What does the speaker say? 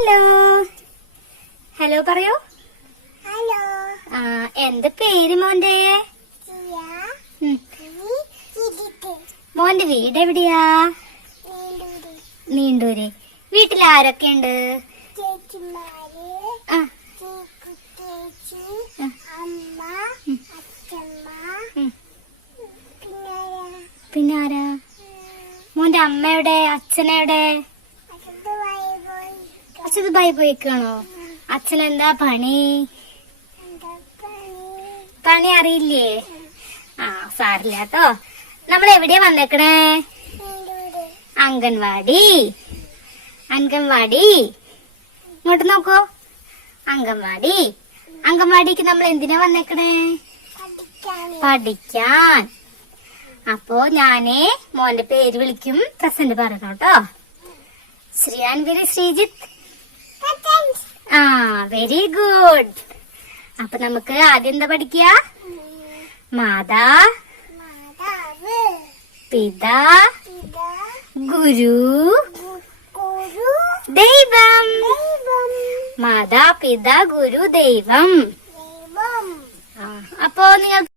Hello hello പറയൂ. Hello. എന്താ പേര് മോന്റെ? മോന്റെ വീട് എവിടെയാ? നീണ്ടൂര്. വീട്ടിൽ ആരൊക്കെ ഉണ്ട്? പിന്നെ ആരാ? മോന്റെ അമ്മയുടെ അച്ഛനെവിടെ? അച്ഛൻ ദുബായി പോയിക്കാണോ? അച്ഛൻ എന്താ പണി? പണി അറിയില്ലേ? സാരില്ല കേട്ടോ. നമ്മൾ എവിടെയാ വന്നേക്കണേ? അംഗൻവാടി. ഇങ്ങോട്ട് നോക്കൂ. അംഗൻവാടിക്ക് നമ്മൾ എന്തിനാ വന്നേക്കണേ? പഠിക്കാൻ. അപ്പോ ഞാനേ മോന്റെ പേര് വിളിക്കും, പ്രസന്റ് പറയണം കേട്ടോ. ശ്രീയാൻവരി ശ്രീജിത്ത്. Very good. അപ്പൊ നമുക്ക് ആദ്യം എന്താ പഠിക്കുക? മാതാ പിതാ ഗുരു ദൈവം. മാതാ പിതാ ഗുരു ദൈവം. അപ്പോ നിങ്ങൾ